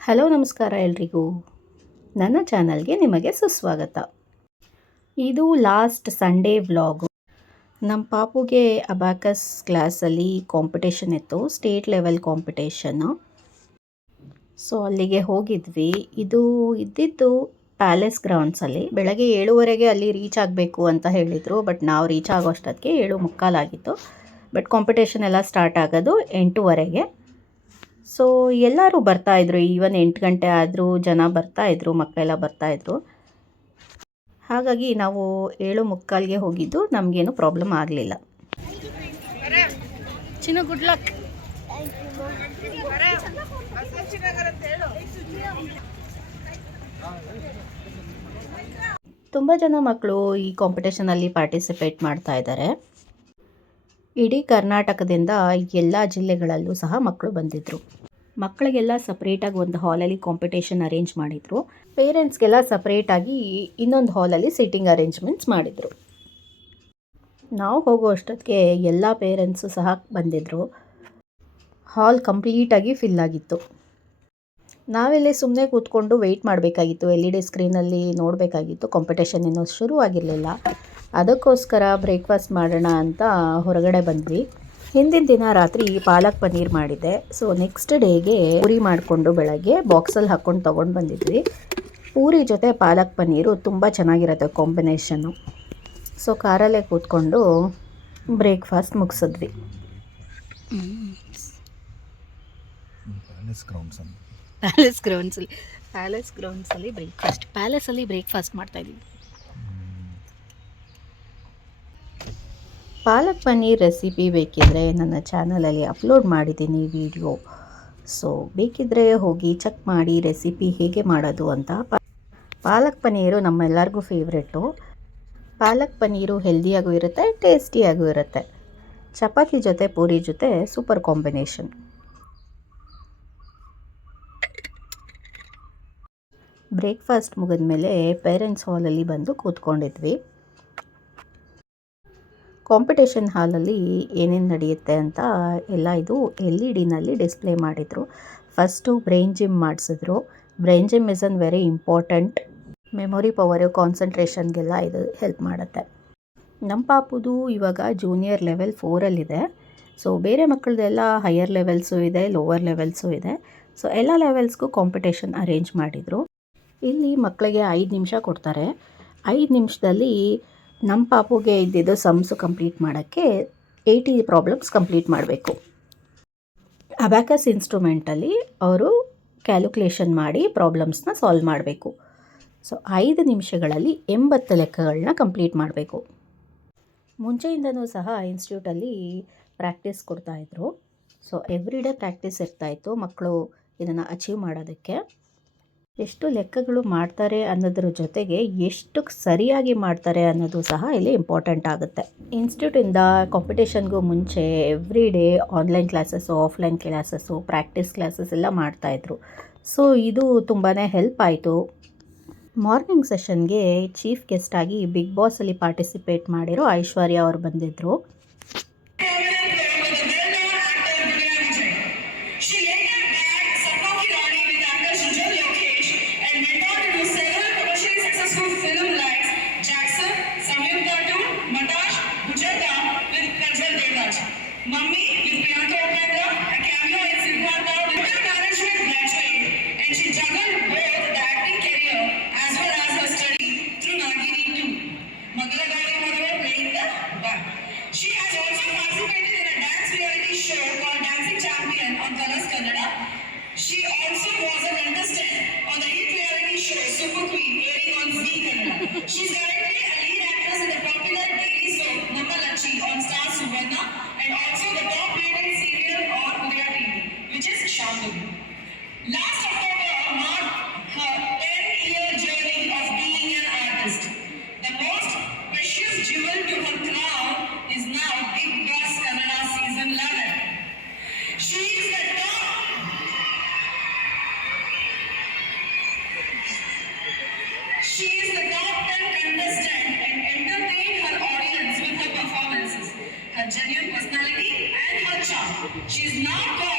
Hello, ನಮಸ್ಕಾರ ಎಲ್ರಿಗೂ. ನನ್ನ ಚಾನಲ್ಗೆ ನಿಮಗೆ ಸುಸ್ವಾಗತ. ಇದು ಲಾಸ್ಟ್ ಸಂಡೇ ವ್ಲಾಗು. ನಮ್ಮ ಪಾಪುಗೆ ಅಬಾಕಸ್ ಕ್ಲಾಸಲ್ಲಿ ಕಾಂಪಿಟೇಷನ್ ಇತ್ತು, ಸ್ಟೇಟ್ ಲೆವೆಲ್ ಕಾಂಪಿಟೇಷನ್ನು ಸೊ, ಅಲ್ಲಿಗೆ ಹೋಗಿದ್ವಿ. ಇದು ಇದ್ದಿದ್ದು ಪ್ಯಾಲೇಸ್ ಗ್ರೌಂಡ್ಸಲ್ಲಿ. ಬೆಳಗ್ಗೆ ಏಳುವರೆಗೆ ಅಲ್ಲಿ ರೀಚ್ ಆಗಬೇಕು ಅಂತ ಹೇಳಿದರು, ಬಟ್ ನಾವು ರೀಚ್ ಆಗೋಷ್ಟೊತ್ತಿಗೆ ಏಳು ಮುಕ್ಕಾಲಾಗಿತ್ತು. ಬಟ್ ಕಾಂಪಿಟೇಷನ್ ಎಲ್ಲ ಸ್ಟಾರ್ಟ್ ಆಗೋದು ಎಂಟೂವರೆಗೆ. ಸೊ ಎಲ್ಲರೂ ಬರ್ತಾಯಿದ್ರು ಈವನ್ ಎಂಟು ಗಂಟೆ ಆದರೂ ಜನ ಬರ್ತಾಯಿದ್ರು ಮಕ್ಕಳೆಲ್ಲ ಬರ್ತಾಯಿದ್ರು ಹಾಗಾಗಿ ನಾವು ಏಳು ಮುಕ್ಕಾಲ್ಗೆ ಹೋಗಿದ್ದು. ನಮಗೇನು ಪ್ರಾಬ್ಲಮ್ ಆಗಲಿಲ್ಲ. ಚಿನ್ನ ಗುಡ್ ಲಕ್ ತುಂಬ ಜನ ಮಕ್ಕಳು ಈ ಕಾಂಪಿಟೇಷನಲ್ಲಿ ಪಾರ್ಟಿಸಿಪೇಟ್ ಮಾಡ್ತಾ ಇದ್ದಾರೆ. ಇಡೀ ಕರ್ನಾಟಕದಿಂದ ಎಲ್ಲ ಜಿಲ್ಲೆಗಳಲ್ಲೂ ಸಹ ಮಕ್ಕಳು ಬಂದಿದ್ದರು ಮಕ್ಕಳಿಗೆಲ್ಲ ಸಪ್ರೇಟಾಗಿ ಒಂದು ಹಾಲಲ್ಲಿ ಕಾಂಪಿಟೇಷನ್ ಅರೇಂಜ್ ಮಾಡಿದರು. ಪೇರೆಂಟ್ಸ್ಗೆಲ್ಲ ಸಪ್ರೇಟಾಗಿ ಇನ್ನೊಂದು ಹಾಲಲ್ಲಿ ಸೀಟಿಂಗ್ ಅರೇಂಜ್ಮೆಂಟ್ಸ್ ಮಾಡಿದರು. ನಾವು ಹೋಗೋ ಅಷ್ಟೊತ್ತಿಗೆ ಎಲ್ಲ ಪೇರೆಂಟ್ಸು ಸಹ ಬಂದಿದ್ದರು ಹಾಲ್ ಕಂಪ್ಲೀಟಾಗಿ ಫಿಲ್ ಆಗಿತ್ತು. ನಾವೆಲ್ಲೇ ಸುಮ್ಮನೆ ಕೂತ್ಕೊಂಡು ವೆಯ್ಟ್ ಮಾಡಬೇಕಾಗಿತ್ತು. ಎಲ್ ಇ ಡಿ ಸ್ಕ್ರೀನಲ್ಲಿ ನೋಡಬೇಕಾಗಿತ್ತು. ಕಾಂಪಿಟೇಷನ್ ಇನ್ನೂ ಶುರು ಆಗಿರಲಿಲ್ಲ ಅದಕ್ಕೋಸ್ಕರ ಬ್ರೇಕ್ಫಾಸ್ಟ್ ಮಾಡೋಣ ಅಂತ ಹೊರಗಡೆ ಬಂದ್ವಿ. ಹಿಂದಿನ ದಿನ ರಾತ್ರಿ ಪಾಲಕ್ ಪನ್ನೀರ್ ಮಾಡಿದ್ದೆ. ಸೊ ನೆಕ್ಸ್ಟ್ ಡೇಗೆ ಪೂರಿ ಮಾಡಿಕೊಂಡು ಬೆಳಗ್ಗೆ ಬಾಕ್ಸಲ್ಲಿ ಹಾಕ್ಕೊಂಡು ತೊಗೊಂಡು ಬಂದಿದ್ವಿ. ಪೂರಿ ಜೊತೆ ಪಾಲಕ್ ಪನ್ನೀರು ತುಂಬ ಚೆನ್ನಾಗಿರುತ್ತೆ ಕಾಂಬಿನೇಷನ್ನು ಸೊ ಕಾರಲ್ಲೇ ಕೂತ್ಕೊಂಡು ಬ್ರೇಕ್ಫಾಸ್ಟ್ ಮುಗಿಸಿದ್ವಿ. ಪ್ಯಾಲೇಸ್ ಗ್ರೌಂಡ್ಸಲ್ಲಿ ಪ್ಯಾಲೇಸ್ ಗ್ರೌಂಡ್ಸಲ್ಲಿ ಬ್ರೇಕ್ಫಾಸ್ಟ್. ಪ್ಯಾಲೇಸಲ್ಲಿ ಬ್ರೇಕ್ಫಾಸ್ಟ್ ಮಾಡ್ತಾಯಿದ್ದೀವಿ ಪಾಲಕ್ ಪನ್ನೀರ್ ರೆಸಿಪಿ ಬೇಕಿದ್ದರೆ ನನ್ನ ಚಾನಲಲ್ಲಿ ಅಪ್ಲೋಡ್ ಮಾಡಿದ್ದೀನಿ ವಿಡಿಯೋ ಸೊ ಬೇಕಿದ್ದರೆ ಹೋಗಿ ಚೆಕ್ ಮಾಡಿ ರೆಸಿಪಿ ಹೇಗೆ ಮಾಡೋದು ಅಂತ ಪಾಲಕ್ ಪನ್ನೀರು ನಮ್ಮೆಲ್ಲರಿಗೂ ಫೇವ್ರೇಟು ಪಾಲಕ್ ಪನ್ನೀರು ಹೆಲ್ದಿಯಾಗೂ ಇರುತ್ತೆ ಟೇಸ್ಟಿಯಾಗೂ ಇರುತ್ತೆ. ಚಪಾತಿ ಜೊತೆ, ಪೂರಿ ಜೊತೆ ಸೂಪರ್ ಕಾಂಬಿನೇಷನ್ ಬ್ರೇಕ್ಫಾಸ್ಟ್ ಮುಗಿದ ಮೇಲೆ ಪೇರೆಂಟ್ಸ್ ಹಾಲಲ್ಲಿ ಬಂದು ಕೂತ್ಕೊಂಡಿದ್ವಿ. ಕಾಂಪಿಟೇಷನ್ ಹಾಲಲ್ಲಿ ಏನೇನು ನಡೆಯುತ್ತೆ ಅಂತ ಎಲ್ಲ ಇದು ಎಲ್ ಇ ಡಿನಲ್ಲಿ ಡಿಸ್ಪ್ಲೇ ಮಾಡಿದರು. ಫಸ್ಟು ಬ್ರೈನ್ ಜಿಮ್ ಮಾಡಿಸಿದ್ರು. Brain gym is an very important memory power ಕಾನ್ಸಂಟ್ರೇಷನ್ಗೆಲ್ಲ ಇದು ಹೆಲ್ಪ್ ಮಾಡುತ್ತೆ. ನಮ್ಮ ಪಾಪುದು ಇವಾಗ ಜೂನಿಯರ್ ಲೆವೆಲ್ ಫೋರಲ್ಲಿದೆ ಸೊ ಬೇರೆ ಮಕ್ಕಳದೆಲ್ಲ ಹೈಯರ್ ಲೆವೆಲ್ಸು ಇದೆ ಲೋವರ್ ಲೆವೆಲ್ಸು ಇದೆ. ಸೊ ಎಲ್ಲ ಲೆವೆಲ್ಸ್ಗೂ ಕಾಂಪಿಟೇಷನ್ ಅರೇಂಜ್ ಮಾಡಿದರು. ಇಲ್ಲಿ ಮಕ್ಕಳಿಗೆ ಐದು ನಿಮಿಷ ಕೊಡ್ತಾರೆ. ಐದು ನಿಮಿಷದಲ್ಲಿ ನಮ್ಮ ಪಾಪುಗೆ ಇದ್ದಿದ್ದು ಸಮ್ಸು ಕಂಪ್ಲೀಟ್ ಮಾಡೋಕ್ಕೆ ಏಯ್ಟಿ ಪ್ರಾಬ್ಲಮ್ಸ್ ಕಂಪ್ಲೀಟ್ ಮಾಡಬೇಕು. ಅಬ್ಯಾಕಸ್ ಇನ್ಸ್ಟ್ರೂಮೆಂಟಲ್ಲಿ ಅವರು ಕ್ಯಾಲ್ಕುಲೇಷನ್ ಮಾಡಿ ಪ್ರಾಬ್ಲಮ್ಸ್ನ ಸಾಲ್ವ್ ಮಾಡಬೇಕು. ಸೊ ಐದು ನಿಮಿಷಗಳಲ್ಲಿ ಎಂಬತ್ತು ಲೆಕ್ಕಗಳನ್ನ ಕಂಪ್ಲೀಟ್ ಮಾಡಬೇಕು. ಮುಂಚೆಯಿಂದನೂ ಸಹ ಇನ್ಸ್ಟಿಟ್ಯೂಟಲ್ಲಿ ಪ್ರಾಕ್ಟೀಸ್ ಕೊಡ್ತಾಯಿದ್ರು ಸೊ ಎವ್ರಿ ಡೇ ಪ್ರಾಕ್ಟೀಸ್ ಇರ್ತಾಯಿತ್ತು ಮಕ್ಕಳು ಇದನ್ನು ಅಚೀವ್ ಮಾಡೋದಕ್ಕೆ. ಎಷ್ಟು ಲೆಕ್ಕಗಳು ಮಾಡ್ತಾರೆ ಅನ್ನೋದ್ರ ಜೊತೆಗೆ ಎಷ್ಟು ಸರಿಯಾಗಿ ಮಾಡ್ತಾರೆ ಅನ್ನೋದು ಸಹ ಇಲ್ಲಿ ಇಂಪಾರ್ಟೆಂಟ್ ಆಗುತ್ತೆ. ಇನ್ಸ್ಟಿಟ್ಯೂಟಿಂದ ಕಾಂಪಿಟೇಷನ್ಗೂ ಮುಂಚೆ every day online classes offline classes practice classes ಎಲ್ಲ ಮಾಡ್ತಾಯಿದ್ರು ಸೊ ಇದು ತುಂಬಾ ಹೆಲ್ಪ್ ಆಯಿತು. ಮಾರ್ನಿಂಗ್ ಸೆಷನ್ಗೆ ಚೀಫ್ ಗೆಸ್ಟಾಗಿ ಬಿಗ್ ಬಾಸಲ್ಲಿ ಪಾರ್ಟಿಸಿಪೇಟ್ ಮಾಡಿರೋ ಐಶ್ವರ್ಯ ಅವರು ಬಂದಿದ್ದರು genuine personality and her charm. She is now called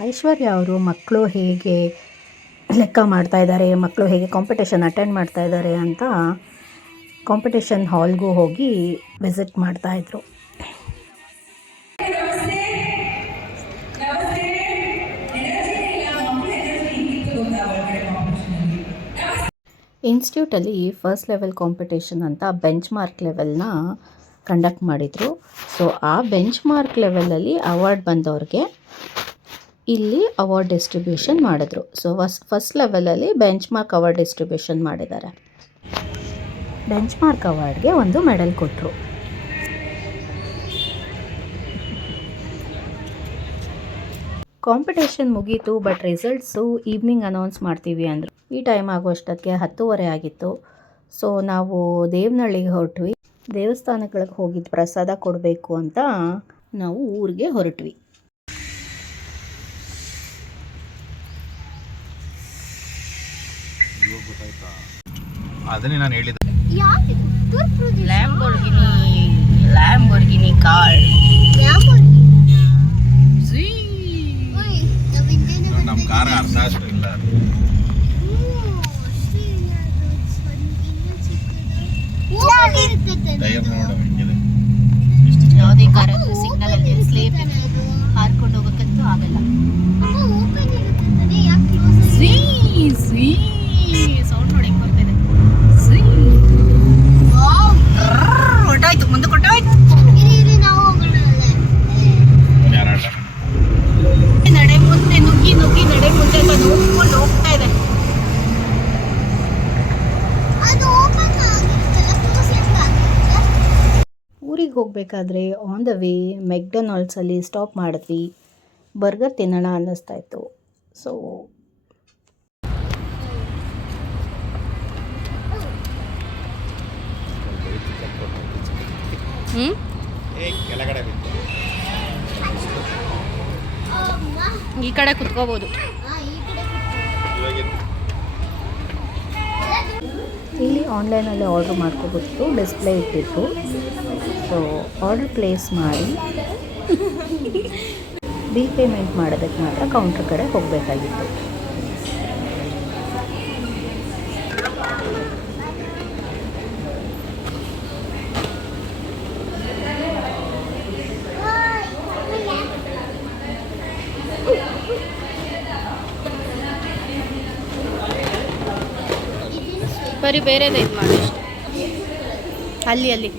ಐಶ್ವರ್ಯ ಅವರು ಮಕ್ಕಳು ಹೇಗೆ ಲೆಕ್ಕ ಮಾಡ್ತಾ ಇದ್ದಾರೆ, ಮಕ್ಕಳು ಹೇಗೆ ಕಾಂಪಿಟೇಷನ್ ಅಟೆಂಡ್ ಮಾಡ್ತಾ ಇದ್ದಾರೆ ಅಂತ ಕಾಂಪಿಟೇಷನ್ ಹಾಲ್ಗೂ ಹೋಗಿ ವಿಸಿಟ್ ಮಾಡ್ತಾಯಿದ್ರು ಇನ್ಸ್ಟಿಟ್ಯೂಟಲ್ಲಿ ಫಸ್ಟ್ ಲೆವೆಲ್ ಕಾಂಪಿಟೇಷನ್ ಅಂತ ಬೆಂಚ್ ಮಾರ್ಕ್ ಲೆವೆಲ್ನ ಕಂಡಕ್ಟ್ ಮಾಡಿದರು. ಸೊ ಆ ಬೆಂಚ್ ಮಾರ್ಕ್ ಲೆವೆಲಲ್ಲಿ ಅವಾರ್ಡ್ ಬಂದವ್ರಿಗೆ ಇಲ್ಲಿ ಅವಾರ್ಡ್ ಡಿಸ್ಟ್ರಿಬ್ಯೂಷನ್ ಮಾಡಿದ್ರು. ಸೊ ಫಸ್ ಫಸ್ಟ್ ಲೆವೆಲಲ್ಲಿ ಬೆಂಚ್ ಮಾರ್ಕ್ ಅವಾರ್ಡ್ ಡಿಸ್ಟ್ರಿಬ್ಯೂಷನ್ ಮಾಡಿದ್ದಾರೆ. ಬೆಂಚ್ ಮಾರ್ಕ್ ಅವಾರ್ಡ್ಗೆ ಒಂದು ಮೆಡಲ್ ಕೊಟ್ಟರು ಕಾಂಪಿಟೇಷನ್ ಮುಗೀತು ಬಟ್ ರಿಸಲ್ಟ್ಸು ಈವ್ನಿಂಗ್ ಅನೌನ್ಸ್ ಮಾಡ್ತೀವಿ ಅಂದರು. ಈ ಟೈಮ್ ಆಗುವಷ್ಟಕ್ಕೆ ಹತ್ತುವರೆ ಆಗಿತ್ತು. ಸೊ ನಾವು ದೇವನಹಳ್ಳಿಗೆ ಹೊರಟ್ವಿ. ದೇವಸ್ಥಾನಗಳಿಗೆ ಹೋಗಿದ್ದು ಪ್ರಸಾದ ಕೊಡಬೇಕು ಅಂತ ನಾವು ಊರಿಗೆ ಹೊರಟ್ವಿ. ಅದನ್ನೇ ನಾನು ಪ್ರದೇಶ ಲ್ಯಾಂಬೋರ್ಗಿನಿ ಲ್ಯಾಂಬೋರ್ಗಿನಿ ಕಾರ್ ಓಯ್, ನಾವ್ ನಮ್ಮ. ಕಾರ ಅರ್ಧ ಅಷ್ಟು ಇಲ್ಲ ಟೈರ್? ನೋಡು ಹೆಂಗಿದೆ ಯಾವುದೇ ಕಾರಲ್ಲೂ ಸಿಗ್ನಲ್ ಅಲ್ಲಿ ಸ್ಲೇಪ್? ಹಾರ್ಕೊಂಡು ಹೋಗೋಕ್ಕಂತೂ ಆಗಲ್ಲ ಅಪ್ಪ, open ಹೋಗಬೇಕಾದ್ರೆ ಆನ್ ದ ವೇ ಮೆಕ್ಡೊನಾಲ್ಡ್ಸಲ್ಲಿ ಸ್ಟಾಪ್ ಮಾಡಿದ್ವಿ. ಬರ್ಗರ್ ತಿನ್ನೋಣ ಅನ್ನಿಸ್ತಾ ಇತ್ತು. ಸೊ ಈ ಕಡೆ ಕುತ್ಕೋಬೋದು. ಇಲ್ಲಿ ಆನ್ಲೈನಲ್ಲಿ ಆರ್ಡ್ರ್ ಮಾಡ್ಕೋಬೋದು ಡಿಸ್ಪ್ಲೇ ಇಟ್ಟಿತ್ತು ಸೊ ಆರ್ಡರ್ ಪ್ಲೇಸ್ ಮಾಡಿ ಬಿಲ್ ಪೇಮೆಂಟ್ ಮಾಡೋದಕ್ಕೆ ಮಾತ್ರ ಕೌಂಟ್ರ್ ಕಡೆ ಹೋಗಬೇಕಾಗಿತ್ತು. ಬರೀ ಬೇರೆದೇ ಇದು ಮಾಡಿ ಅಲ್ಲಿ ಅಲ್ಲಿ.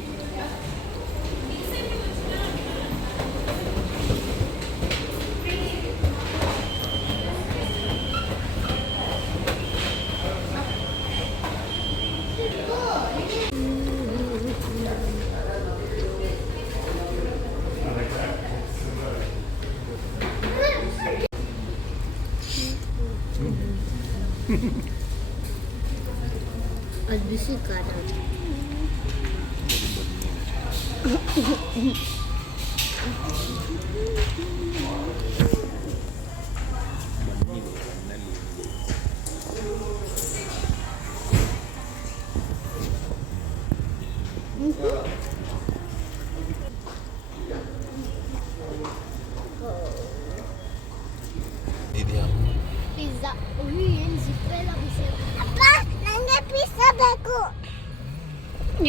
Adisi kadar.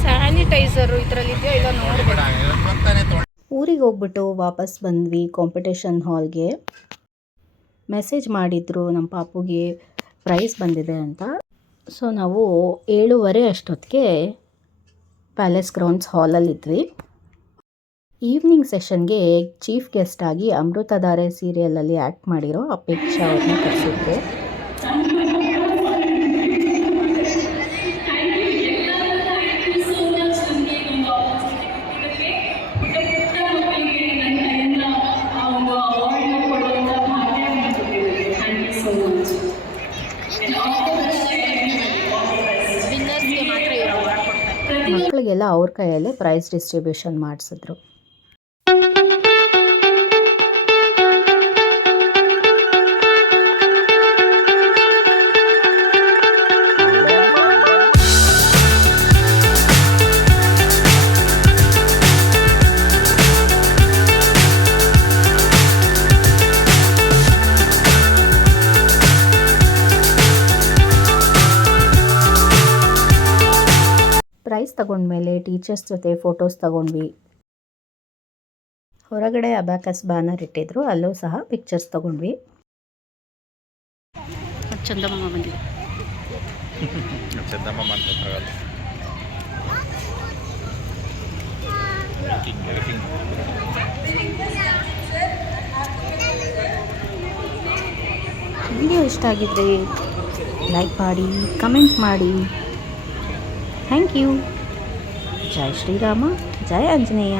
ಸ್ಯಾನಿಟೈಸರ್ ಇದರಲ್ಲಿ ಇದೆಯೋ ಇಲ್ಲ ನೋಡಿ ಬೇಡ ಗೊತ್ತಾನೆ ತೊಗೊಂಡು ಊರಿಗೆ ಹೋಗ್ಬಿಟ್ಟು ವಾಪಸ್ ಬಂದ್ವಿ ಕಾಂಪಿಟೇಷನ್ ಹಾಲ್ಗೆ ಮೆಸೇಜ್ ಮಾಡಿದ್ರು ನಮ್ಮ ಪಾಪುಗೆ ಪ್ರೈಸ್ ಬಂದಿದೆ ಅಂತ. ಸೊ ನಾವು ಏಳುವರೆ ಅಷ್ಟೊತ್ತಿಗೆ ಪ್ಯಾಲೇಸ್ ಗ್ರೌಂಡ್ಸ್ ಹಾಲಲ್ಲಿದ್ವಿ ಈವ್ನಿಂಗ್ ಸೆಷನ್ಗೆ ಚೀಫ್ ಗೆಸ್ಟಾಗಿ ಅಮೃತಧಾರೆ ಸೀರಿಯಲಲ್ಲಿ ಆ್ಯಕ್ಟ್ ಮಾಡಿರೋ ಅಪೇಕ್ಷಾ ಅವ್ರನ್ನ ಕರೆಸಿದ್ರು ಮಕ್ಕಳಿಗೆಲ್ಲ ಅವ್ರ ಕೈಯಲ್ಲೇ ಪ್ರೈಸ್ ಡಿಸ್ಟ್ರಿಬ್ಯೂಷನ್ ಮಾಡಿಸಿದ್ರು. ತಗೊಂಡ್ಮೇಲೆ ಟೀಚರ್ಸ್ ಜೊತೆ ಫೋಟೋಸ್ ತಗೊಂಡ್ವಿ. ಹೊರಗಡೆ ಅಬಾಕಸ್ ಬ್ಯಾನರ್ ಇಟ್ಟಿದ್ರು ಅಲ್ಲೂ ಸಹ ಪಿಕ್ಚರ್ಸ್ ತಗೊಂಡ್ವಿ. ಚಂದಮ್ಮ ಬಂದಿದೆ. ಚಂದಮ್ಮ ಅಂತ ವಿಡಿಯೋ ಇಷ್ಟ ಆಗಿದ್ರೆ ಲೈಕ್ ಮಾಡಿ ಕಮೆಂಟ್ ಮಾಡಿ. ಥ್ಯಾಂಕ್ ಯು జై శ్రీరామ జై ఆంజనేయ